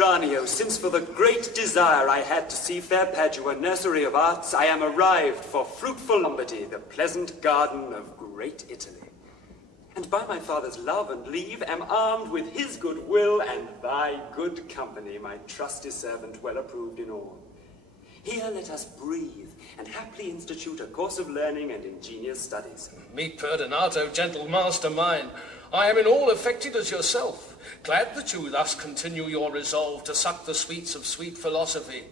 Tranio, since for the great desire I had to see fair Padua, nursery of arts, I am arrived for fruitful Lombardy, the pleasant garden of great Italy. And by my father's love and leave am armed with his good will and thy good company, my trusty servant, well approved in all. Here let us breathe, and haply institute a course of learning and ingenious studies. Meet Perdinato, gentle master mine. I am in all affected as yourself, glad that you thus continue your resolve to suck the sweets of sweet philosophy.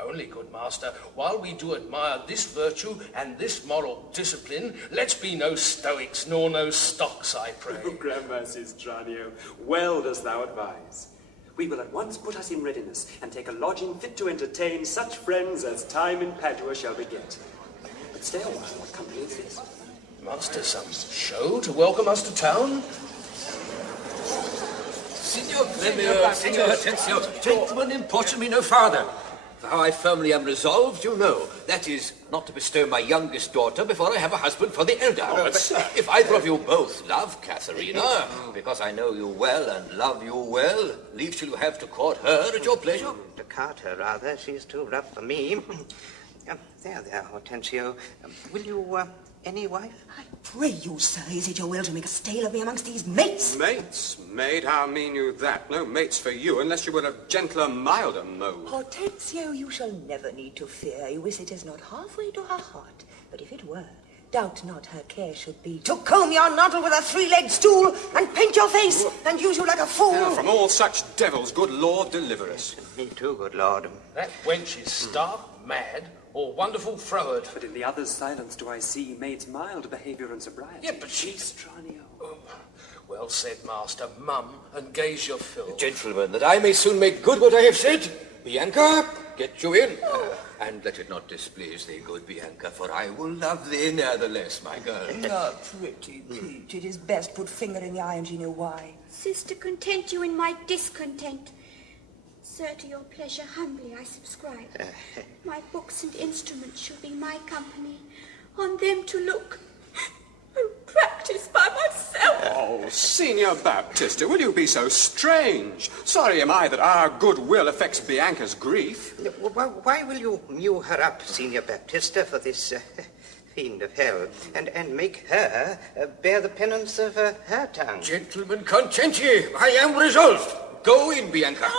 Only, good master, while we do admire this virtue and this moral discipline, let's be no stoics nor no stocks, I pray. Oh, gramercies, Tranio, well dost thou advise. We will at once put us in readiness, and take a lodging fit to entertain such friends as time in Padua shall beget. But stay a while, what company is this? Master, some show to welcome us to town? Signor Premier, Signor Hortensio, gentlemen, importune me no farther. For how I firmly am resolved, you know. That is, not to bestow my youngest daughter before I have a husband for the elder. But if either of you both love Katharina, because I know you well and love you well, leave till you have to court her at your pleasure. To court her, rather. She's too rough for me. There, Hortensio. Will you, any wife? I pray you, sir, is it your will to make a stale of me amongst these mates? Mates? Maid, how mean you that? No mates for you, unless you were of gentler, milder mode. Hortensio, you shall never need to fear. You wish it is not halfway to her heart. But if it were, doubt not her care should be to comb your noddle with a three-legged stool, and paint your face, and use you like a fool. Now, from all such devils, good Lord, deliver us. Me too, good Lord. that wench is stark, mad, or wonderful froward. But in the other's silence do I see maid's mild behaviour and sobriety. Yeah, but she's... Tranio. Oh, well said, master. Mum, and gaze your fill. Gentlemen, that I may soon make good what I have said, Bianca, get you in. And let it not displease thee, good Bianca, for I will love thee nevertheless, my girl. Oh, pretty peach. It is best put finger in the eye, and you know why. Sister, content you in my discontent. Sir, to your pleasure humbly I subscribe. My books and instruments shall be my company, on them to look and practice by myself. Oh, Signor Baptista, will you be so strange? Sorry am I that our goodwill affects Bianca's grief. Why will you mew her up, Signor Baptista, for this fiend of hell, and make her bear the penance of her tongue? Gentlemen, content ye. I am resolved. Go in, Bianca.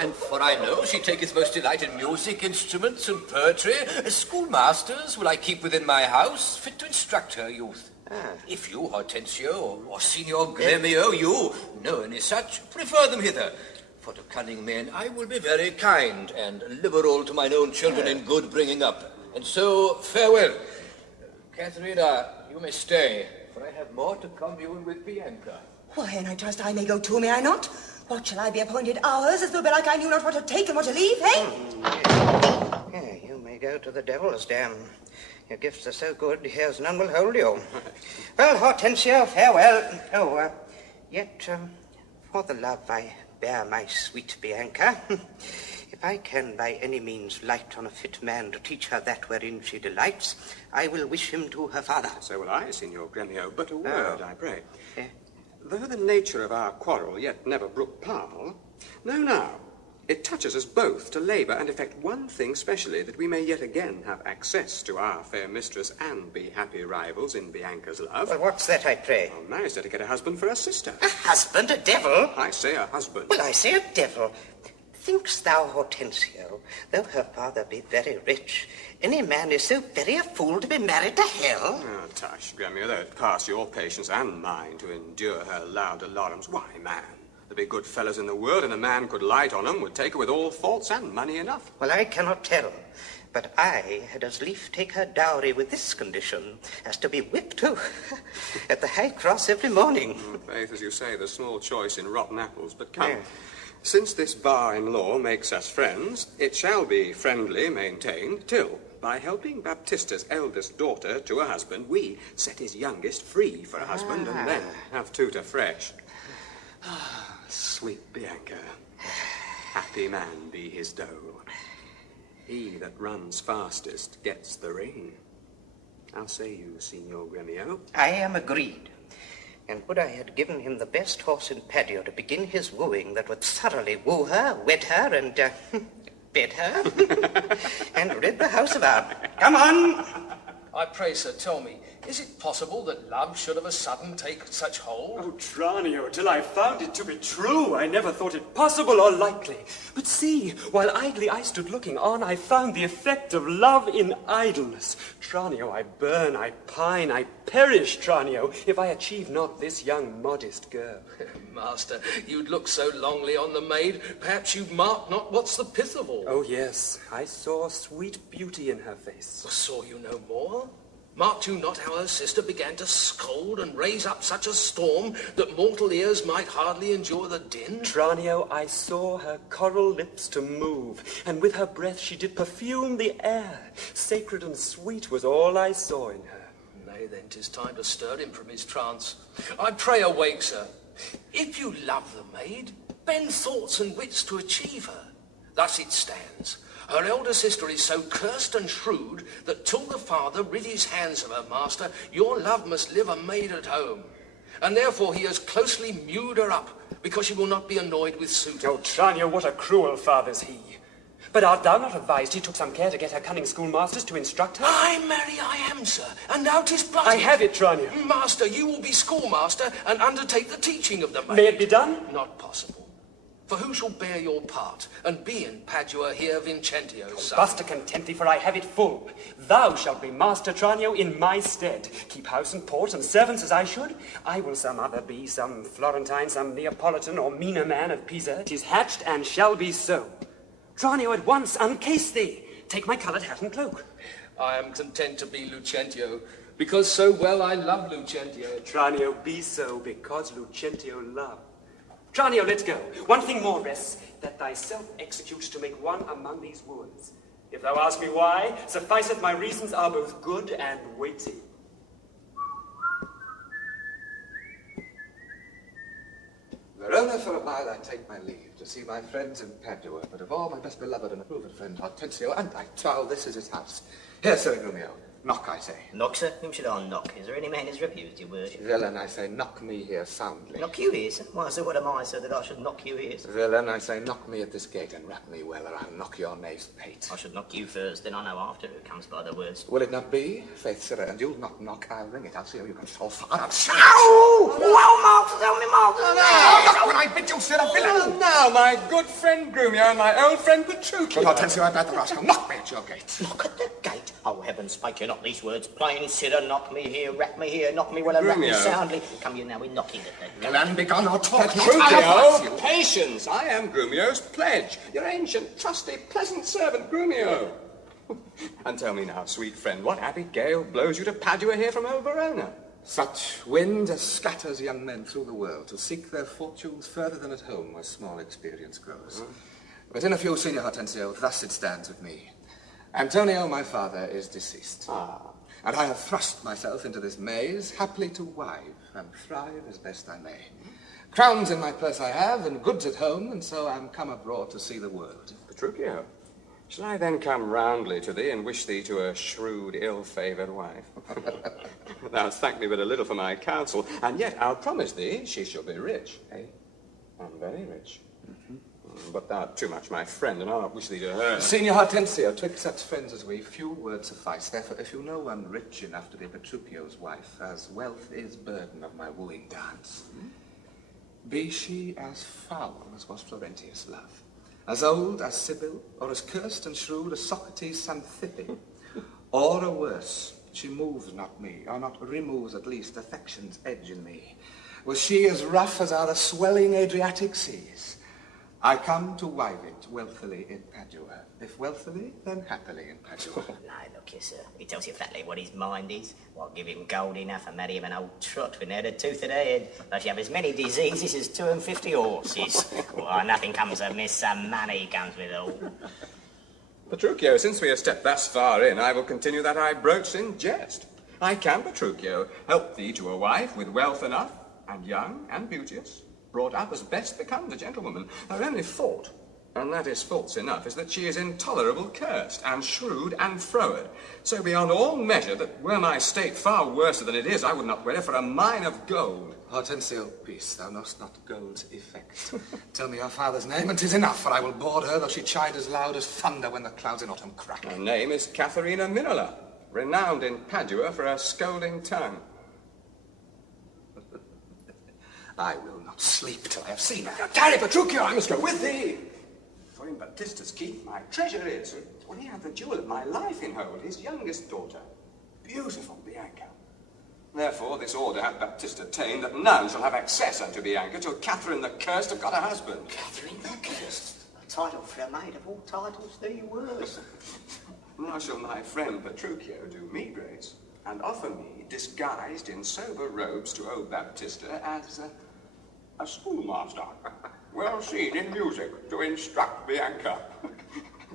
And for I know she taketh most delight in music, instruments, and poetry. As schoolmasters will I keep within my house, fit to instruct her youth. If you, Hortensio, or Signor Gremio, you know any such, prefer them hither. For to cunning men I will be very kind, and liberal to mine own children in good bringing up. And so, farewell. Katharina, you may stay, for I have more to commune with Bianca. Why, and I trust I may go too, may I not? What shall I be appointed hours, as though belike I knew not what to take and what to leave, eh? Yeah, you may go to the devil's dam. Your gifts are so good, here's none will hold you. Well, Hortensio, farewell. Yet, for the love I bear my sweet Bianca, if I can by any means light on a fit man to teach her that wherein she delights, I will wish him to her father. So will I, Signor Gremio, but a word, I pray. Eh? Though the nature of our quarrel yet never brook parle, know now, it touches us both to labour and effect one thing specially, that we may yet again have access to our fair mistress and be happy rivals in Bianca's love. Well, what's that, I pray? Well, marries her to get a husband for her sister. A husband, a devil? I say a husband. Well, I say a devil. Think'st thou, Hortensio, though her father be very rich, any man is so very a fool to be married to hell? Oh, tush, Gremio, though it pass your patience and mine to endure her loud alarums, why, man, there be good fellows in the world, and a man could light on 'em, would take her with all faults and money enough. Well, I cannot tell, but I had as lief take her dowry with this condition as to be whipped too at the High Cross every morning. Faith, as you say, there's small choice in rotten apples, but come. Yeah. Since this bar-in-law makes us friends, it shall be friendly maintained till, by helping Baptista's eldest daughter to a husband, we set his youngest free for a husband, and then have two to fresh. Sweet Bianca, happy man be his dole. He that runs fastest gets the ring. How say you, Signor Gremio? I am agreed. And would I had given him the best horse in Padua to begin his wooing that would thoroughly woo her, wed her, and bed her, and rid the house of her. Come on! I pray, sir, tell me, is it possible that love should of a sudden take such hold? Oh, Tranio, till I found it to be true, I never thought it possible or likely. But see, while idly I stood looking on, I found the effect of love in idleness. Tranio, I burn, I pine, I perish, Tranio, if I achieve not this young modest girl. Master, you'd look so longly on the maid, perhaps you marked not what's the pith of all. Oh, yes, I saw sweet beauty in her face. Saw you no more? Marked you not how her sister began to scold and raise up such a storm that mortal ears might hardly endure the din? Tranio, I saw her coral lips to move, and with her breath she did perfume the air. Sacred and sweet was all I saw in her. Nay, then, 'tis time to stir him from his trance. I pray awake, sir. If you love the maid, bend thoughts and wits to achieve her. Thus it stands. Her elder sister is so cursed and shrewd that till the father rid his hands of her master, your love must live a maid at home. And therefore he has closely mewed her up, because she will not be annoyed with suitors. Oh, Tranio, what a cruel father's he. But art thou not advised he took some care to get her cunning schoolmasters to instruct her? Ay, marry, I am, sir, and now 'tis blooded. I have it, Tranio. Master, you will be schoolmaster and undertake the teaching of the maid. May it be done? Not possible. For who shall bear your part, and be in Padua here Vincentio's son? Buster content thee, for I have it full. Thou shalt be master, Tranio, in my stead. Keep house and port and servants as I should. I will some other be, some Florentine, some Neapolitan, or meaner man of Pisa. 'Tis hatched and shall be so. Tranio, at once uncase thee. Take my coloured hat and cloak. I am content to be Lucentio, because so well I love Lucentio. Tranio, be so, because Lucentio love. Tranio, let's go. One thing more rests, that thyself executes to make one among these wooers. If thou ask me why, suffice it my reasons are both good and weighty. Verona, for a while I take my leave to see my friends in Padua, but of all my best beloved and approved friend Hortensio, and I trow this is his house. Here, Sir Grumio, knock, I say. Knock, sir? Whom should I knock? Is there any man is refused, your worship? Villain, I say, knock me here soundly. Knock you here, sir? Why, sir, what am I, sir, that I should knock you here, sir? Villain, I say, knock me at this gate and rap me well, or I'll knock your knave's pate. I should knock you first, then I know after who comes by the worst. Will it not be? Faith, sir, and you'll not knock, I'll ring it. I'll see how you can fall far. Ow! Well, Martha, tell me, Martha. I bid you, sir, a villain! Now, my good friend Grumio and my old friend Petruchio. But Hortensio, I bade the rascal knock me at your gate. Knock at the gate? Oh, heavens, spake you not these words plain, sirrah, knock me here, rap me here, knock me well and rap me Grumio. soundly. Come you now, we're knocking at the gate. Villain, begone or talk not, I'll fight you. Patience! I am Grumio's pledge, your ancient, trusty, pleasant servant, Grumio. And tell me now, sweet friend, what happy gale blows you to Padua here from old Verona? Such wind as scatters young men through the world to seek their fortunes further than at home where small experience grows. But in a few, Signor Hortensio, thus it stands with me. Antonio, my father, is deceased. And I have thrust myself into this maze, happily to wive and thrive as best I may. Crowns in my purse I have, and goods at home, and so I'm come abroad to see the world. Petruchio, shall I then come roundly to thee and wish thee to a shrewd, ill-favoured wife? Thou thank me but a little for my counsel, and yet I'll promise thee she shall be rich. Eh? I'm very rich. But thou art too much my friend, and I'll not wish thee to her. Signor Hortensio, twixt such friends as we, few words suffice. Therefore, if you know one rich enough to be Petruchio's wife, as wealth is burden of my wooing dance, be she as foul as was Florentius' love, as old as Sibyl, or as cursed and shrewd as Socrates' Xanthippe, or a worse, she moves not me, or not removes at least affection's edge in me. Was she as rough as are the swelling Adriatic seas? I come to wive it wealthily in Padua. If wealthily, then happily in Padua. No, look here, sir. He tells you flatly what his mind is. Well, give him gold enough and marry him an old trot with ne'er a tooth in her head. Though she have as many diseases as 250 horses. Why, nothing comes amiss, some money comes with it all. Petruchio, since we have stepped thus far in, I will continue that I broached in jest. I can, Petruchio, help thee to a wife with wealth enough, and young and beauteous, brought up as best becomes a gentlewoman. Her only fault And that is false enough, is that she is intolerable cursed, and shrewd and froward. So beyond all measure that were my state far worse than it is, I would not wear it for a mine of gold. Hortensio, peace, thou knowst not gold's effect. Tell me her father's name, and 'tis enough, for I will board her, though she chide as loud as thunder when the clouds in autumn crack. Her name is Katharina Minola, renowned in Padua for her scolding tongue. I will not sleep till I have seen her. Tarry, Petruchio, I must go with thee. For in Baptista's keep my treasure is, when he had the jewel of my life in hold, his youngest daughter, beautiful Bianca. Therefore this order hath Baptista ta'en, that none shall have access unto Bianca till Catherine the Cursed have got a husband. Catherine the Cursed. A title for a maid of all titles thee worse. Now shall my friend Petruchio do me grace, and offer me, disguised in sober robes to old Baptista, as a schoolmaster, well seen in music, to instruct Bianca,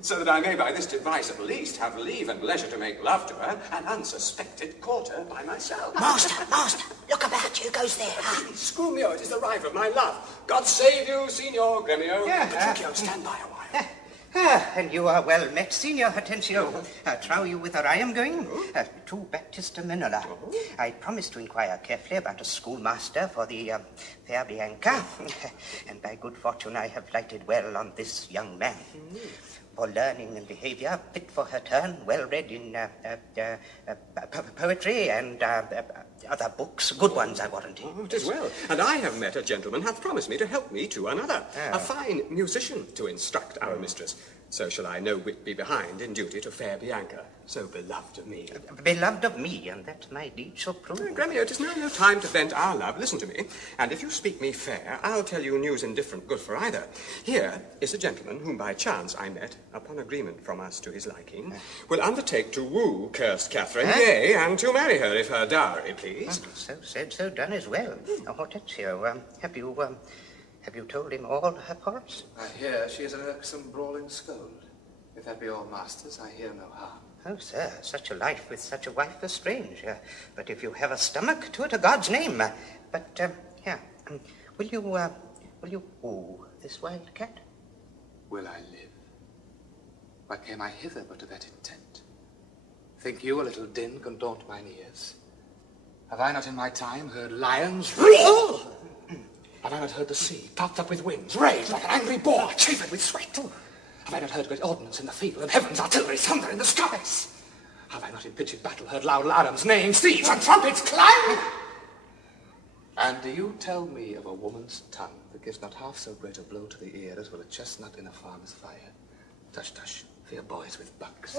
so that I may by this device at least have leave and leisure to make love to her, and unsuspected court her by myself. Master, look about you, goes there. Scrumio, it is the rival of my love. God save you, Signor Gremio. Yeah. Petruchio, stand by a while. And you are well met, Signor Hortensio. Trow you whither I am going? To Baptista Minola. I promised to inquire carefully about a schoolmaster for the fair Bianca. And by good fortune I have lighted well on this young man. For learning and behaviour, fit for her turn, well read in poetry and other books, good ones, I warrant you. Oh, it is well. And I have met a gentleman hath promised me to help me to another, a fine musician to instruct our mistress. So shall I no whit be behind in duty to fair Bianca, so beloved of me. Beloved of me, and that my deed shall prove. Gremio, it is now no time to vent our love. Listen to me, and if you speak me fair, I'll tell you news indifferent good for either. Here is a gentleman whom by chance I met, upon agreement from us to his liking, will undertake to woo cursed Catherine, yea, and to marry her if her dowry please. So said, so done as well. Hortensio, have you told him all her faults? I hear she is an irksome, brawling scold. If that be all, masters, I hear no harm. Oh, sir, such a life with such a wife is strange. But if you have a stomach, to it a God's name. Will you woo this wild cat? Will I live? Why came I hither but to that intent? Think you a little din can daunt mine ears? Have I not in my time heard lions roar? Have I not heard the sea, puffed up with wings, rage like an angry boar, chafed with sweat? Have I not heard great ordnance in the field, and heaven's artillery thunder in the skies? Have I not in pitched battle heard loud larums neighing steeds and trumpets clang? And do you tell me of a woman's tongue that gives not half so great a blow to the ear as will a chestnut in a farmer's fire? Tush, tush, fear boys with bucks.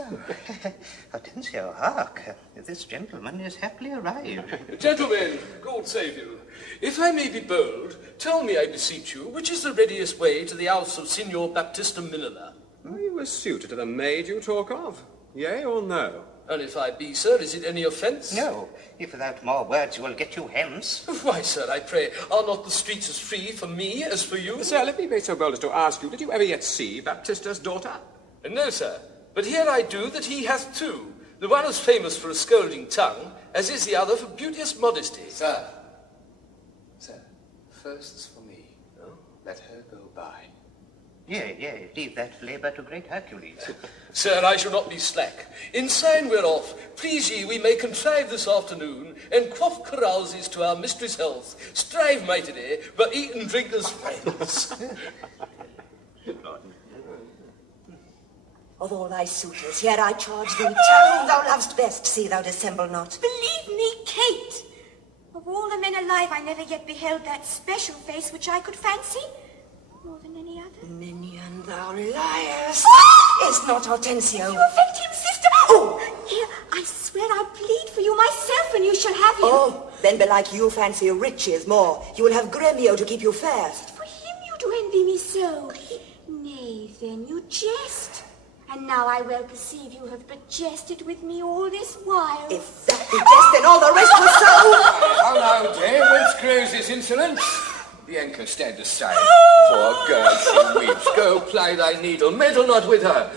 Hortensio, hark. This gentleman is happily arrived. Gentlemen, God save you. If I may be bold, tell me, I beseech you, which is the readiest way to the house of Signor Baptista Minola? Are you a suitor to the maid you talk of? Yea or no? And if I be, sir, is it any offence? No, if without more words you will get you hence. Why, sir, I pray, are not the streets as free for me as for you? Sir, let me be so bold as to ask you, did you ever yet see Baptista's daughter? No, sir, but here I do that he hath two. The one is famous for a scolding tongue, as is the other for beauteous modesty. Sir, first's for me. Let her go by. Yea, leave that labour to great Hercules. Sir, I shall not be slack. In sign whereof, please ye, we may contrive this afternoon, and quaff carouses to our mistress' health, strive mightily, but eat and drink as friends. Of all thy suitors, here I charge thee, tell whom thou lovest best, see thou dissemble not. Believe me, Kate, of all the men alive, I never yet beheld that special face which I could fancy more than any other. Minion, thou liest. Is not Hortensio. You affect him, sister. Oh, here, I swear I'll plead for you myself, and you shall have him. Oh, then belike you fancy riches more. You will have Gremio to keep you fair. For him you do envy me so. Nay, then, you jest. And now I well perceive you have but jested with me all this while. If that be jest, then all the rest was so. How now, dame, whence grows this insolence? Bianca, stand aside. Poor girl, she weeps. Go ply thy needle, meddle not with her.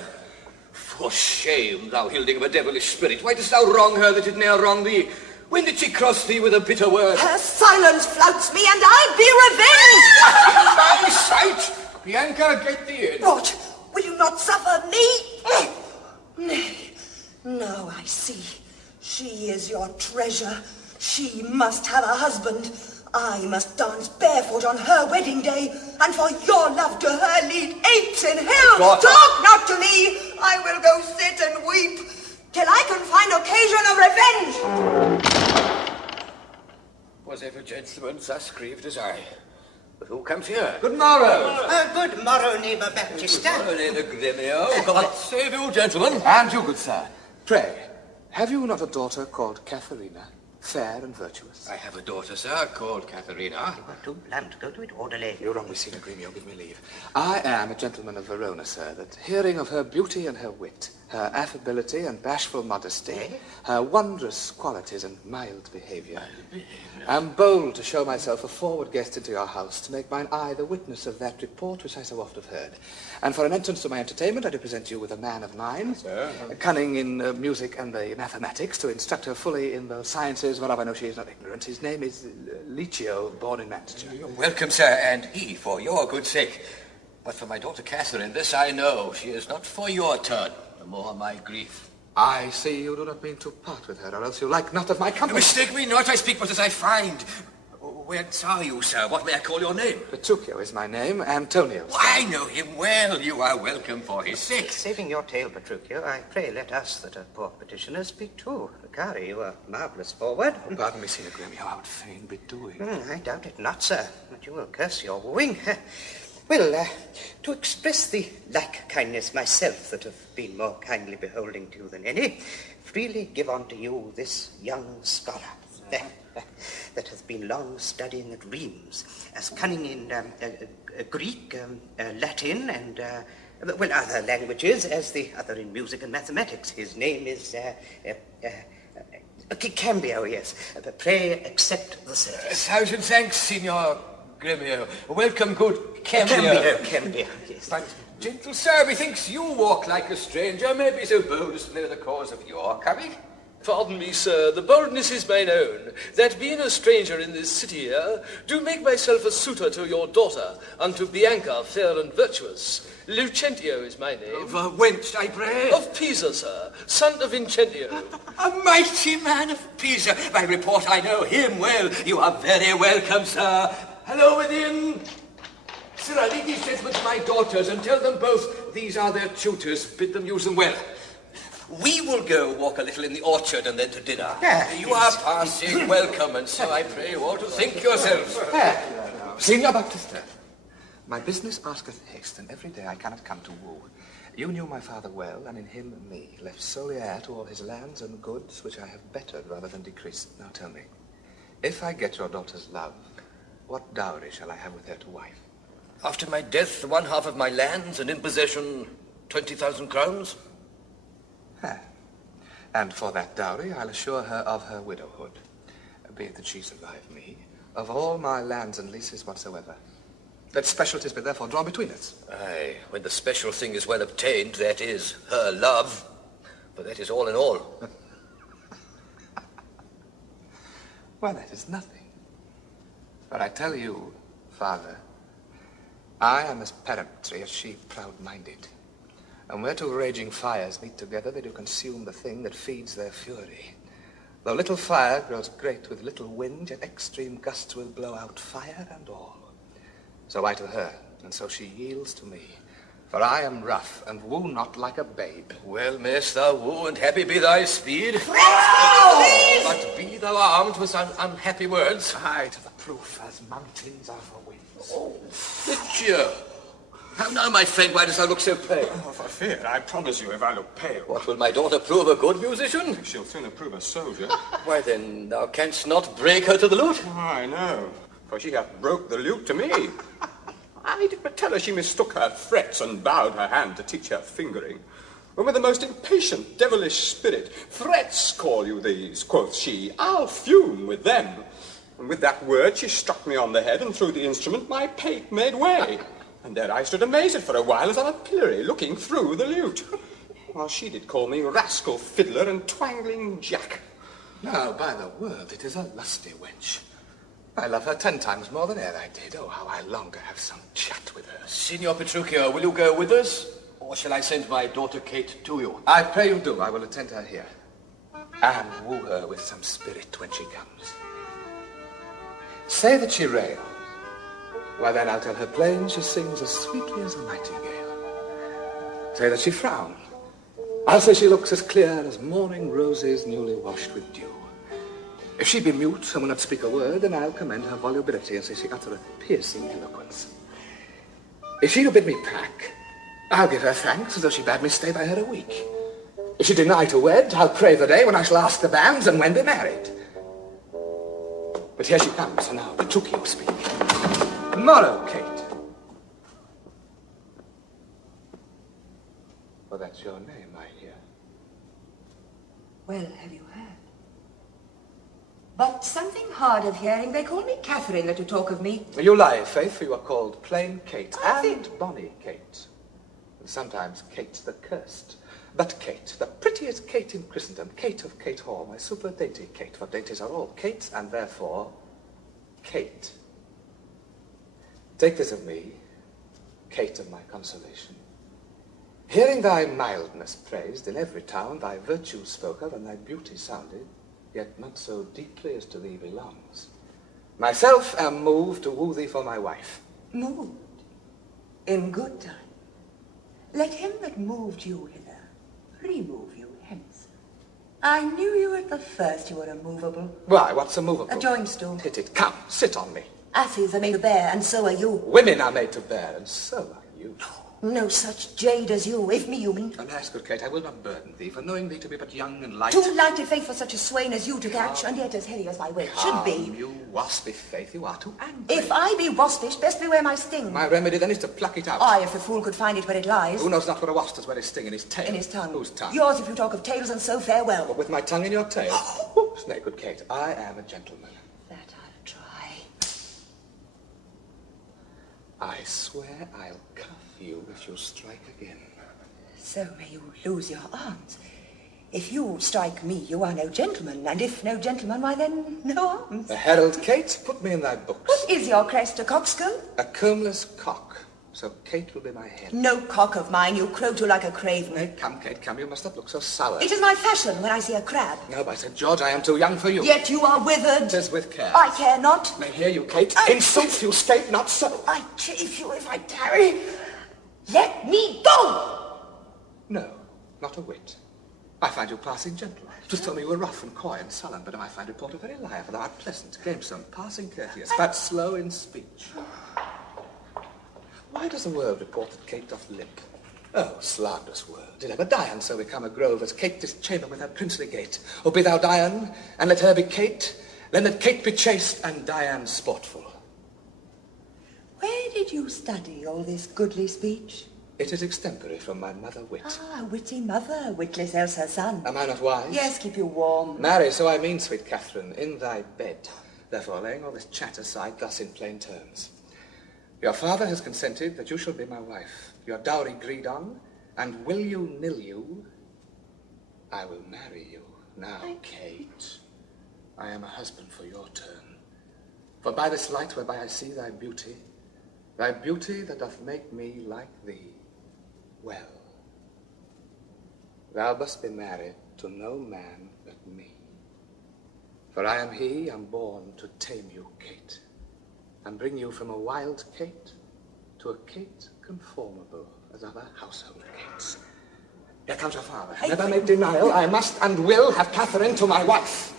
For shame, thou hilding of a devilish spirit. Why dost thou wrong her that did ne'er wrong thee? When did she cross thee with a bitter word? Her silence flouts me, and I'll be revenged. In my sight? Bianca, get thee in. What? Will you not suffer me? Nay, now I see. She is your treasure. She must have a husband. I must dance barefoot on her wedding day, and for your love to her lead apes in hell. Daughter. Talk not to me. I will go sit and weep till I can find occasion of revenge. Was ever gentleman thus grieved as I? But who comes here? Good morrow. Good morrow, neighbour Baptista. Good morrow, neighbour Grimio. God save you, gentlemen. And you, good sir. Pray, have you not a daughter called Katharina, fair and virtuous? I have a daughter, sir, called Katharina. You are too blunt. Go to it orderly. You're wrong, Messina Grimio, give me leave. I am a gentleman of Verona, sir, that hearing of her beauty and her wit, her affability and bashful modesty, her wondrous qualities and mild behaviour, am bold to show myself a forward guest into your house, to make mine eye the witness of that report which I so oft have heard. And for an entrance to my entertainment, I do present you with a man of mine, cunning in music and the mathematics, to instruct her fully in those sciences whereof I know she is not ignorant. His name is Licio, born in Manchester. Welcome, sir, and he for your good sake. But for my daughter Catherine, this I know, she is not for your turn, the more my grief. I see you do not mean to part with her, or else you like not of my company. Mistake me not, I speak but as I find. Whence are you, sir? What may I call your name? Petruchio is my name, Antonio. I know him well. You are welcome for his sake. Saving your tale, Petruchio, I pray let us that are poor petitioners speak too. Cari, you are marvellous forward. Pardon me, Sina Grimio, I would fain be doing. I doubt it not, sir, but you will curse your wooing. Well, to express the like kindness myself that have been more kindly beholding to you than any, freely give unto you this young scholar that hath been long studying at Rheims, as cunning in Greek, Latin, and well, other languages, as the other in music and mathematics. His name is Cambio, yes. Pray accept the service. 1,000 thanks, Signor Grimio. Welcome, good Cambio. Cambio, yes. But, gentle sir, methinks you walk like a stranger. May be so bold as to know the cause of your coming. Pardon me, sir, the boldness is mine own, that being a stranger in this city here, do make myself a suitor to your daughter, unto Bianca, fair and virtuous. Lucentio is my name. Of whence, I pray? Of Pisa, sir, son of Vincentio. A mighty man of Pisa. By report I know him well. You are very welcome, sir. Hello within. Sir, lead these gentlemen to my daughters and tell them both these are their tutors. Bid them use them well. We will go walk a little in the orchard and then to dinner. You are passing welcome, and so I pray you all to think yourselves. Signor Baptista, my business asketh haste, and every day I cannot come to woo. You knew my father well, and in him and me left sole heir to all his lands and goods, which I have bettered rather than decreased. Now tell me, if I get your daughter's love, what dowry shall I have with her to wife? After my death, 1/2 of my lands, and in possession 20,000 crowns. And for that dowry, I'll assure her of her widowhood, be it that she survive me, of all my lands and leases whatsoever. Let specialties be therefore drawn between us. Aye, when the special thing is well obtained, that is, her love. But that is all in all. Well, that is nothing. But I tell you, father, I am as peremptory as she proud-minded. And where two raging fires meet together, they do consume the thing that feeds their fury. Though little fire grows great with little wind, yet extreme gusts will blow out fire and all. So I to her, and so she yields to me. For I am rough, and woo not like a babe. Well mayst thou woo, and happy be thy speed. But be thou armed with unhappy words. Aye, to the proof as mountains are for winds. Oh, Licio. How now, my friend, why dost thou look so pale? Oh, for fear, I promise you, if I look pale. What, will my daughter prove a good musician? She'll sooner prove a soldier. Why then, thou canst not break her to the lute? Oh, I know, for she hath broke the lute to me. I did but tell her she mistook her frets and bowed her hand to teach her fingering. When with the most impatient, devilish spirit, frets call you these, quoth she, I'll fume with them. And with that word she struck me on the head, and through the instrument my pate made way. And there I stood amazed for a while as on a pillory, looking through the lute, while she did call me rascal fiddler and twangling jack. Now, by the word, it is a lusty wench. I love her 10 times more than ever I did. Oh, how I long to have some chat with her. Signor Petruchio, will you go with us? Or shall I send my daughter Kate to you? I pray you do. I will attend her here. And woo her with some spirit when she comes. Say that she rails. Why, then I'll tell her plain she sings as sweetly as a nightingale. Say that she frowns. I'll say she looks as clear as morning roses newly washed with dew. If she be mute and will not speak a word, then I'll commend her volubility and say she utter a piercing eloquence. If she do bid me pack, I'll give her thanks as though she bade me stay by her a week. If she deny to wed, I'll pray the day when I shall ask the banns and when be married. But here she comes, and now Petruchio speak. Morrow, Kate. For that's your name, I hear. Well, have you heard? But something hard of hearing. They call me Catherine, that to talk of me. You lie, Faith, for you are called plain Kate I and bonny Kate. And sometimes Kate the cursed. But Kate, the prettiest Kate in Christendom, Kate of Kate Hall, my super dainty Kate, for dainties are all Kate, and therefore Kate. Take this of me, Kate of my consolation. Hearing thy mildness praised in every town, thy virtue spoke of, and thy beauty sounded, yet not so deeply as to thee belongs. Myself am moved to woo thee for my wife. Moved? In good time. Let him that moved you hither remove you hence. I knew you at the first you were immovable. Why, what's a movable? A joint stool. Hit it, come, sit on me. Asses are made to bear, and so are you. Women are made to bear, and so are you. No such jade as you, if me you mean. Alas, good Kate, I will not burden thee, for knowing thee to be but young and light. Too light a faith for such a swain as you to catch, and yet as heavy as my weight should be. You waspy Faith, you are too angry. If I be waspish, best beware my sting. My remedy then is to pluck it out. Aye, if the fool could find it where it lies. Who knows not what a wasp does where his sting in his tail? In his tongue. Whose tongue? Yours, if you talk of tails, and so farewell. But with my tongue in your tail? Whoops, nay, good Kate, I am a gentleman. That I'll try. I swear I'll cuff you if you strike again. So may you lose your arms. If you strike me, you are no gentleman, and if no gentleman, why then, no arms. The herald Kate, put me in thy books. What is your crest, a coxcomb? A combless cock, so Kate will be my head. No cock of mine, you crow to like a craven. Nay, come, Kate, come, you must not look so sour. It is my fashion when I see a crab. No, by St. George, I am too young for you. Yet you are withered. 'Tis with care. I care not. May hear you, Kate. In sooth, you state not so. I chafe you if I tarry. Let me go! No, not a whit. I find you passing gentle. 'Twas told me you were rough and coy and sullen, but I find report a very liar, for thou art pleasant, gamesome, passing courteous, but slow in speech. Why does the world report that Kate doth limp? Oh, slanderous word! Did ever Dian so become a grove as Kate this chamber with her princely gait? O be thou Dian, and let her be Kate, then let Kate be chaste and Dian sportful. Where did you study all this goodly speech? It is extempore from my mother wit. Ah, witty mother, witless else her son. Am I not wise? Yes, keep you warm. Marry, so I mean, sweet Catherine, in thy bed. Therefore, laying all this chat aside, thus in plain terms. Your father has consented that you shall be my wife, your dowry agreed on, and will you nill you, I will marry you. Now, Kate, I am a husband for your turn. For by this light whereby I see thy beauty that doth make me like thee, well, thou must be married to no man but me. For I am he, am born to tame you, Kate, and bring you from a wild Kate to a Kate conformable as other household Kates. Here comes your father. Never make denial, I must and will have Catherine to my wife.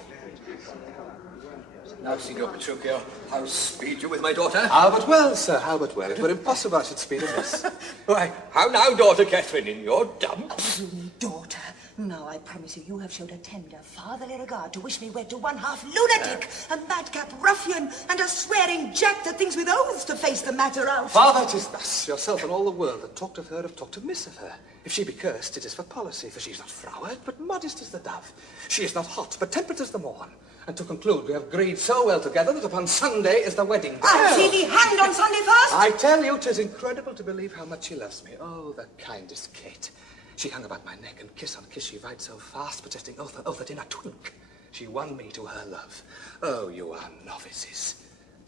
Now, Signor Petruchio, how speed you with my daughter? How but well, sir, how but well. It were impossible I should speed amiss. Why, how now, daughter Catherine, in your dumps? Daughter, now I promise you, you have showed a tender, fatherly regard to wish me wed to one half lunatic, a madcap ruffian, and a swearing jack that thinks with oaths to face the matter out. Father, 'tis thus. Yourself and all the world that talked of her have talked amiss of her. If she be cursed, it is for policy, for she is not froward, but modest as the dove. She is not hot, but temperate as the morn. And to conclude, we have agreed so well together that upon Sunday is the wedding day. I'll see thee hanged on Sunday first. I tell you, 'tis incredible to believe how much she loves me. Oh, the kindest Kate. She hung about my neck, and kiss on kiss she vied so fast, protesting oath that in a twink she won me to her love. Oh, you are novices.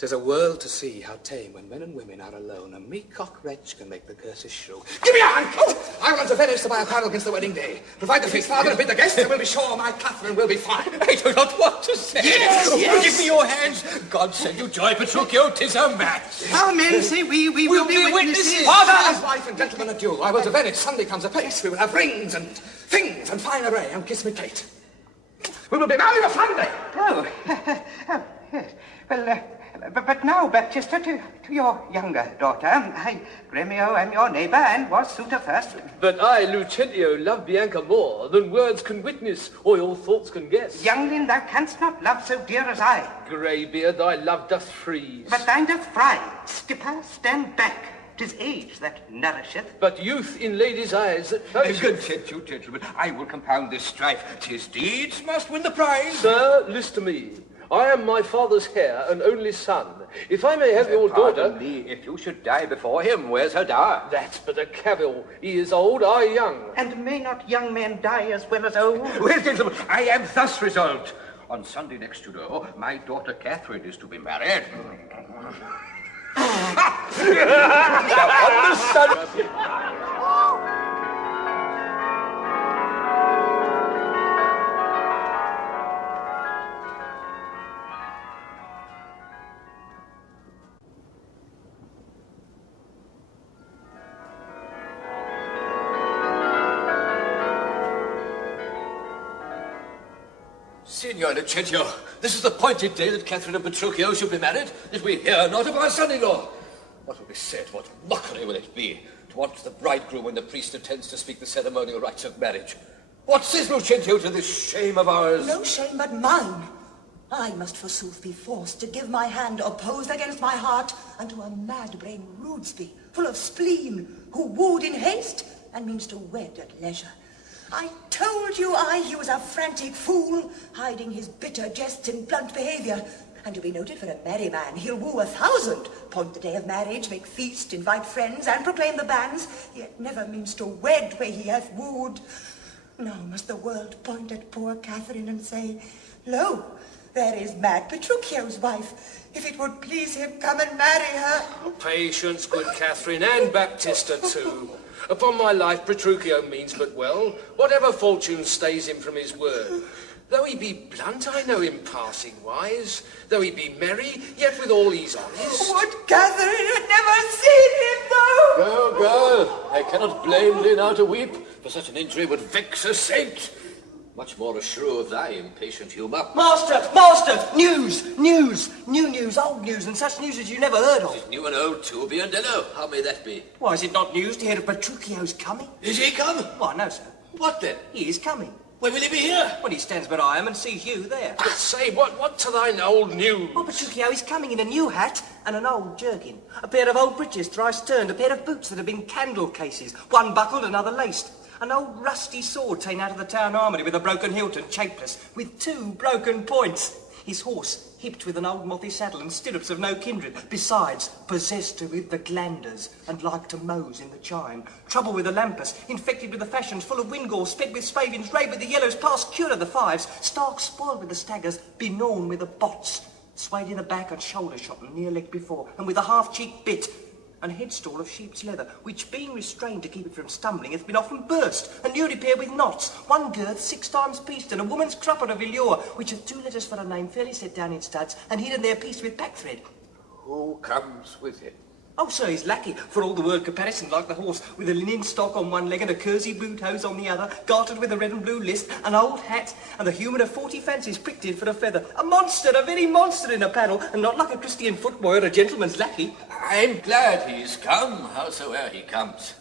'Tis a world to see how tame when men and women are alone. A meek cock wretch can make the curses shrill. Give me a hand, coat! I run to Venice to buy apparel against the wedding day. Provide the feast father and bid the guests, and we'll be sure my Catherine will be fine. I do not want to say. Yes. Give me your hands. God send you joy, Petruchio. 'Tis a match. Our men say we will be witnesses. Father, as wife and gentlemen adieu. I will to Venice. Sunday comes apace. We will have rings and things and fine array. And kiss me, Kate. We will be married on Sunday. Oh, yes. Well, but now, Baptista, to your younger daughter. I, Gremio, am your neighbour and was suitor first. But I, Lucentio, love Bianca more than words can witness or your thoughts can guess. Youngling, thou canst not love so dear as I. Greybeard, thy love doth freeze. But thine doth fry. Skipper, stand back. 'Tis age that nourisheth. But youth in ladies' eyes that flourisheth. Consent you, gentlemen. I will compound this strife. 'Tis deeds must win the prize. Sir, list to me. I am my father's heir and only son. If I may have your daughter... Pardon me, if you should die before him, where's her dower? That's but a cavil. He is old, I young. And may not young men die as well as old? Well, gentlemen, I am thus resolved. On Sunday next to know, my daughter Catherine is to be married. Now, on the sun... Signor Lucentio, this is the appointed day that Catherine and Petruchio should be married, yet we hear not of our son-in-law. What will be said? What mockery will it be to want the bridegroom when the priest attends to speak the ceremonial rites of marriage? What says Lucentio to this shame of ours? No shame but mine. I must forsooth be forced to give my hand opposed against my heart unto a mad-brain Rudesby, full of spleen, who wooed in haste and means to wed at leisure. I told you he was a frantic fool, hiding his bitter jests in blunt behaviour. And to be noted for a merry man, he'll woo 1,000, point the day of marriage, make feast, invite friends, and proclaim the banns, yet never means to wed where he hath wooed. Now must the world point at poor Catherine and say, Lo, there is mad Petruchio's wife. If it would please him, come and marry her. Patience, good Catherine, and Baptista too. Upon my life, Petruchio means but well, whatever fortune stays him from his word. Though he be blunt, I know him passing wise. Though he be merry, yet with all he's honest. Would Catherine had never seen him, though! Go, I cannot blame thee now to weep, for such an injury would vex a saint. Much more a shrew of thy impatient humour. Master! News! New news, old news, and such news as you never heard of. New and old too, Biondello. How may that be? Why, is it not news to hear of Petruchio's coming? Is he come? Why, no, sir. What then? He is coming. When will he be here? When he stands but I am and sees you there. But say, what to thine old news? Oh, Petruchio is coming in a new hat and an old jerkin, a pair of old breeches thrice turned, a pair of boots that have been candle cases, one buckled, another laced, an old rusty sword taken out of the town armoury with a broken hilt and shapeless, with 2 broken points. His horse, hipped with an old mothy saddle and stirrups of no kindred, besides, possessed with the glanders, and like to mose in the chine. Trouble with the lampus, infected with the fashions, full of windgall, sped with spavins, raved with the yellows, past cure of the fives, stark spoiled with the staggers, begnawn with the bots, swayed in the back and shoulder shot and near leg before, and with a half-cheek bit, and headstall of sheep's leather, which being restrained to keep it from stumbling, hath been often burst, and newly paired with knots, one girth 6 times pieced, and a woman's cruppet of velour, which hath 2 letters for a name fairly set down in studs, and hidden there pieced with packthread. Who comes with him? Oh, sir, he's lackey, for all the word comparison, like the horse, with a linen stock on one leg and a kersey boot hose on the other, gartered with a red and blue list, an old hat, and the human of 40 fancies pricked in for a feather. A monster, a very monster in apparel, and not like a Christian footboy or a gentleman's lackey. I'm glad he's come, howsoe'er he comes.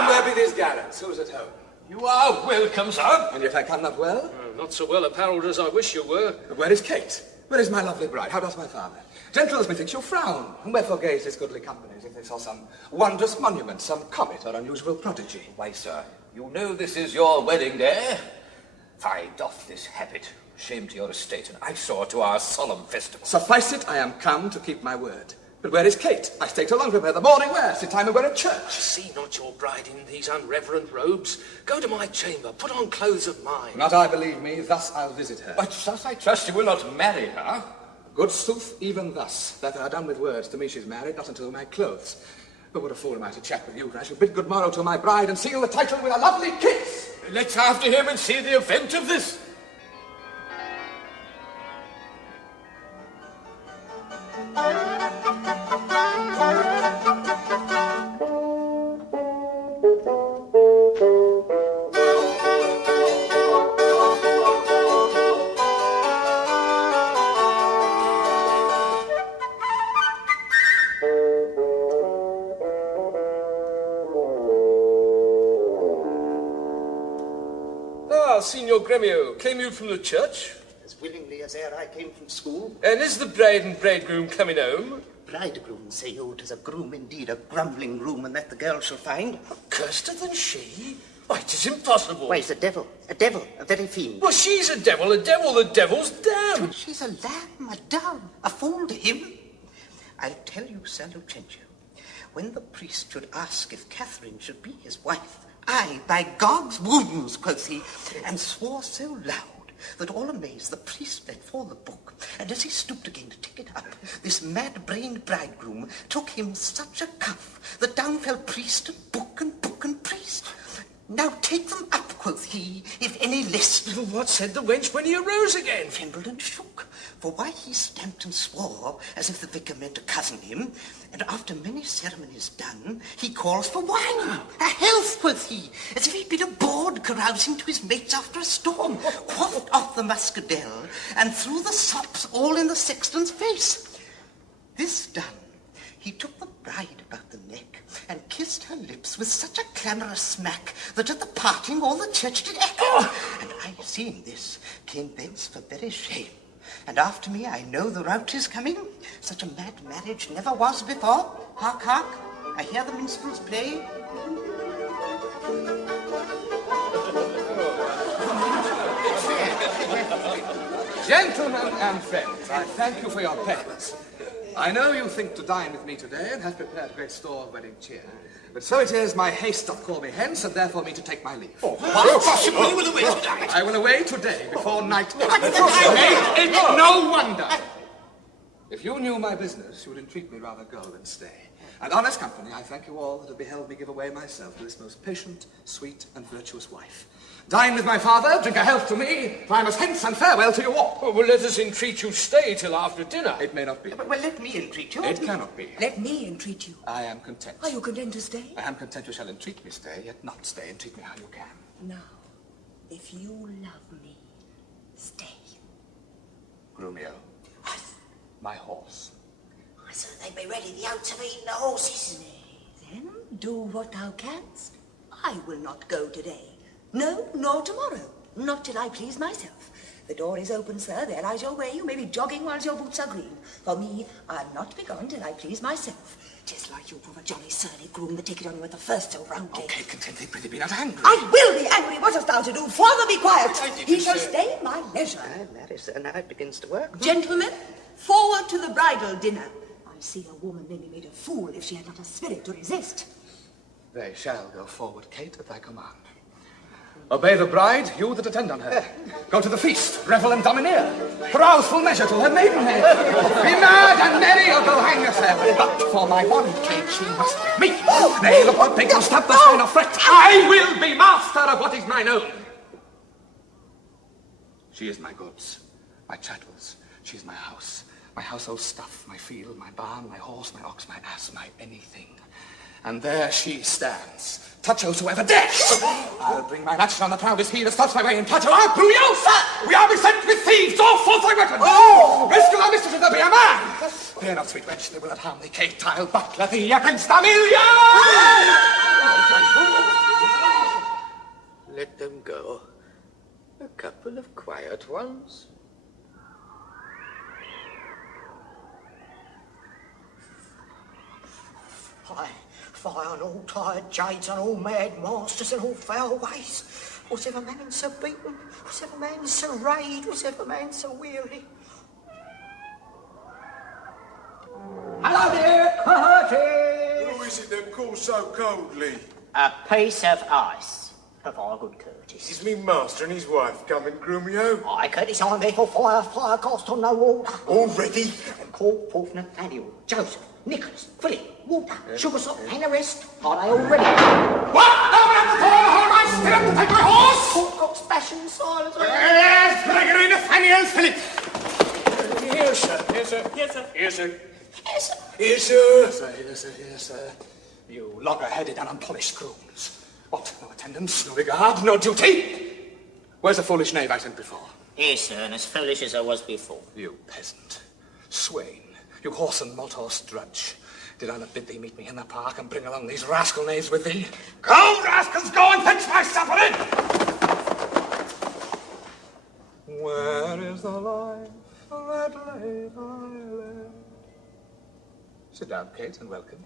Where be these gallants? Who's at home? You are welcome, sir. And yet I come not well? Not so well apparelled as I wish you were. Where is Kate? Where is my lovely bride? How does my father? Gentles, methinks you frown. Wherefore gaze this goodly company as if they saw some wondrous monument, some comet or unusual prodigy? Why, sir, you know this is your wedding day. Fie, doff this habit. Shame to your estate, and I saw to our solemn festival. Suffice it, I am come to keep my word. But where is Kate? I stayed along with her the morning wear, since time we're at church. See not your bride in these unreverent robes. Go to my chamber, put on clothes of mine. Not I, believe me, thus I'll visit her. But thus I trust you will not marry her. Good sooth, even thus, that are done with words, to me she's married, not until my clothes. But what a fool am I to chat with you, I shall bid good morrow to my bride and seal the title with a lovely kiss. Let's after him and see the event of this. Signor Gremio, came you from the church? As willingly as e'er I came from school. And is the bride and bridegroom coming home? Bridegroom, say you, 'tis a groom indeed, a grumbling groom, and that the girl shall find. Curster than she? Why, 'tis impossible. Why, he's a devil, a very fiend. Well, she's a devil, the devil's damned. She's a lamb, a dove, a fool to him. I'll tell you, Sir Lucentio, when the priest should ask if Catherine should be his wife, I, by God's wounds, quoth he, and swore so loud that all amazed the priest let fall the book, and as he stooped again to take it up, this mad-brained bridegroom took him such a cuff that down fell priest and book and priest. Now take them up, quoth he, if any list. What said the wench when he arose again? Trembled and shook, for why he stamped and swore, as if the vicar meant to cozen him, and after many ceremonies done, he calls for wine. A health, quoth he, as if he'd been aboard carousing to his mates after a storm, quaffed off the muscadel, and threw the sops all in the sexton's face. This done, he took the bride about the neck, and kissed her lips with such a clamorous smack that at the parting all the church did echo. And I, seeing this, came thence for very shame. And after me I know the rout is coming. Such a mad marriage never was before. Hark, hark, I hear the minstrels play. Gentlemen and friends, I thank you for your presence. I know you think to dine with me today and have prepared great store of wedding cheer. But so it is, my haste doth call me hence, and therefore me to take my leave. What? Possible you will away tonight? I will away today, before night. It's no wonder. If you knew my business, you would entreat me rather go than stay. And honest company, I thank you all that have beheld me give away myself to this most patient, sweet, and virtuous wife. Dine with my father, drink a health to me, for I must hence and farewell to you all. Well, let us entreat you stay till after dinner. It may not be. Well, let me entreat you. It cannot be. Let me entreat you. I am content. Are you content to stay? I am content you shall entreat me stay, yet not stay. Entreat me how you can. Now, if you love me, stay. Grumio, my horse. I said they be ready, the oats have eaten the horses. Nay, then, do what thou canst. I will not go today. No, nor tomorrow. Not till I please myself. The door is open, sir. There lies your way. You may be jogging whilst your boots are green. For me, I'll not be gone till I please myself. 'Tis like you prove a jolly surly groom that take it on you at the first so roundly. Okay, content thee, prithee, be not angry. I will be angry. What hast thou to do? Father, be quiet. He shall stay my leisure. Marry, sir, now it begins to work. Gentlemen, forward to the bridal dinner. I see a woman may be made a fool if she had not a spirit to resist. They shall go forward, Kate, at thy command. Obey the bride, you that attend on her. Go to the feast, revel and domineer. Carouse full measure till her maidenhead. Be mad and merry, or go hang yourself. But for my one Kate, she must be me. Nay, the pot pig will stab the spine of fret. I will be master of what is mine own. She is my goods, my chattels. She is my house, my household stuff, my field, my barn, my horse, my ox, my ass, my anything. And there she stands. Touch whosoever dares! I'll bring mine action on the proudest he that stops my way and touch her out through you! We are beset with thieves! Draw forth thy weapon! Rescue thy mistress if there be a man! Fear not, sweet wench, they will not harm thee, Kate. I'll buckler thee against a million! Let them go. A couple of quiet ones. Fie on all tired jades, on all mad masters, and all foul ways. Was ever man so beaten? Was ever man so rayed? Was ever man so weary? Hello there, Curtis! Who is it that calls so coldly? A piece of ice. Provide good Curtis. Is me master and his wife coming, Grumio? Aye, Curtis, I'm there for fire cost on no water. Already? And call forth Nathaniel, Joseph, Nicholas, Philip, Walter, Sugarsop, and the rest. Are they all ready? What? Open up the door, hold my stirrup to take my horse! Portcock's passion silence. Yes, Gregory, Nathaniel, Philip! Here, sir. Here, sir. Yes, sir. Here, sir. Yes, sir. Here, sir. Here, sir. Here, sir. You logger-headed and unpolished grooms. What? No attendance, no regard, no duty? Where's the foolish knave I sent before? Here, sir, and as foolish as I was before. You peasant. Swain. You horse and malt-horse drudge. Did I not bid thee meet me in the park and bring along these rascal knaves with thee? Go, rascals, go and fetch my supper in! Where is the life that late I led? Sit down, Kate, and welcome.